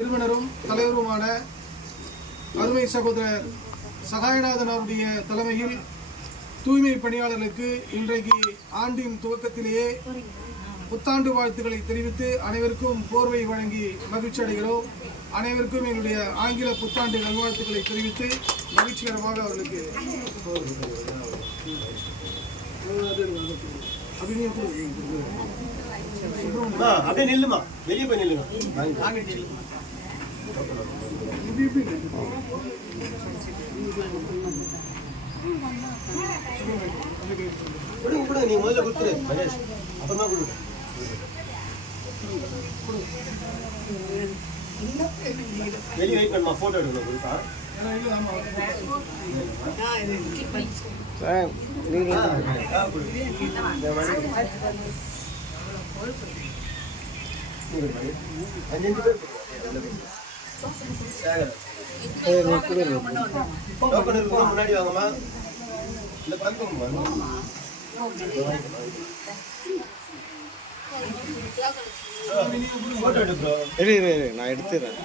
நிறுவனரும் தலைவருமான அருமை சகோதரர் சகாயநாதன் அவருடைய தலைமையில் தூய்மை பணியாளர்களுக்கு இன்றைக்கு ஆண்டின் துவக்கத்திலேயே புத்தாண்டு வாழ்த்துக்களை தெரிவித்து அனைவருக்கும் போர்வை வழங்கி மகிழ்ச்சி அடைகிறோம். அனைவருக்கும் என்னுடைய ஆங்கில புத்தாண்டு நல்வாழ்த்துக்களை தெரிவித்து மகிழ்ச்சிகரமாக அவர்களுக்கு அப்படியே நில்லுமா, வெளியே போய் நில்லுங்க. கொடுங்க கொடுங்க, நீங்க முதல்ல கொடுத்துரு மகேஷ், அப்புறமா கொடுங்க. வெளியே வெயிட் பண்ணுமா, போட்டோ எடுக்கணும் கொடுத்தா. முன்னாடி வாங்கம்மா, இல்ல பார்த்துக்கோங்க. போட்டோ எடு ப்ரோ. நான் எடுத்துறேன்.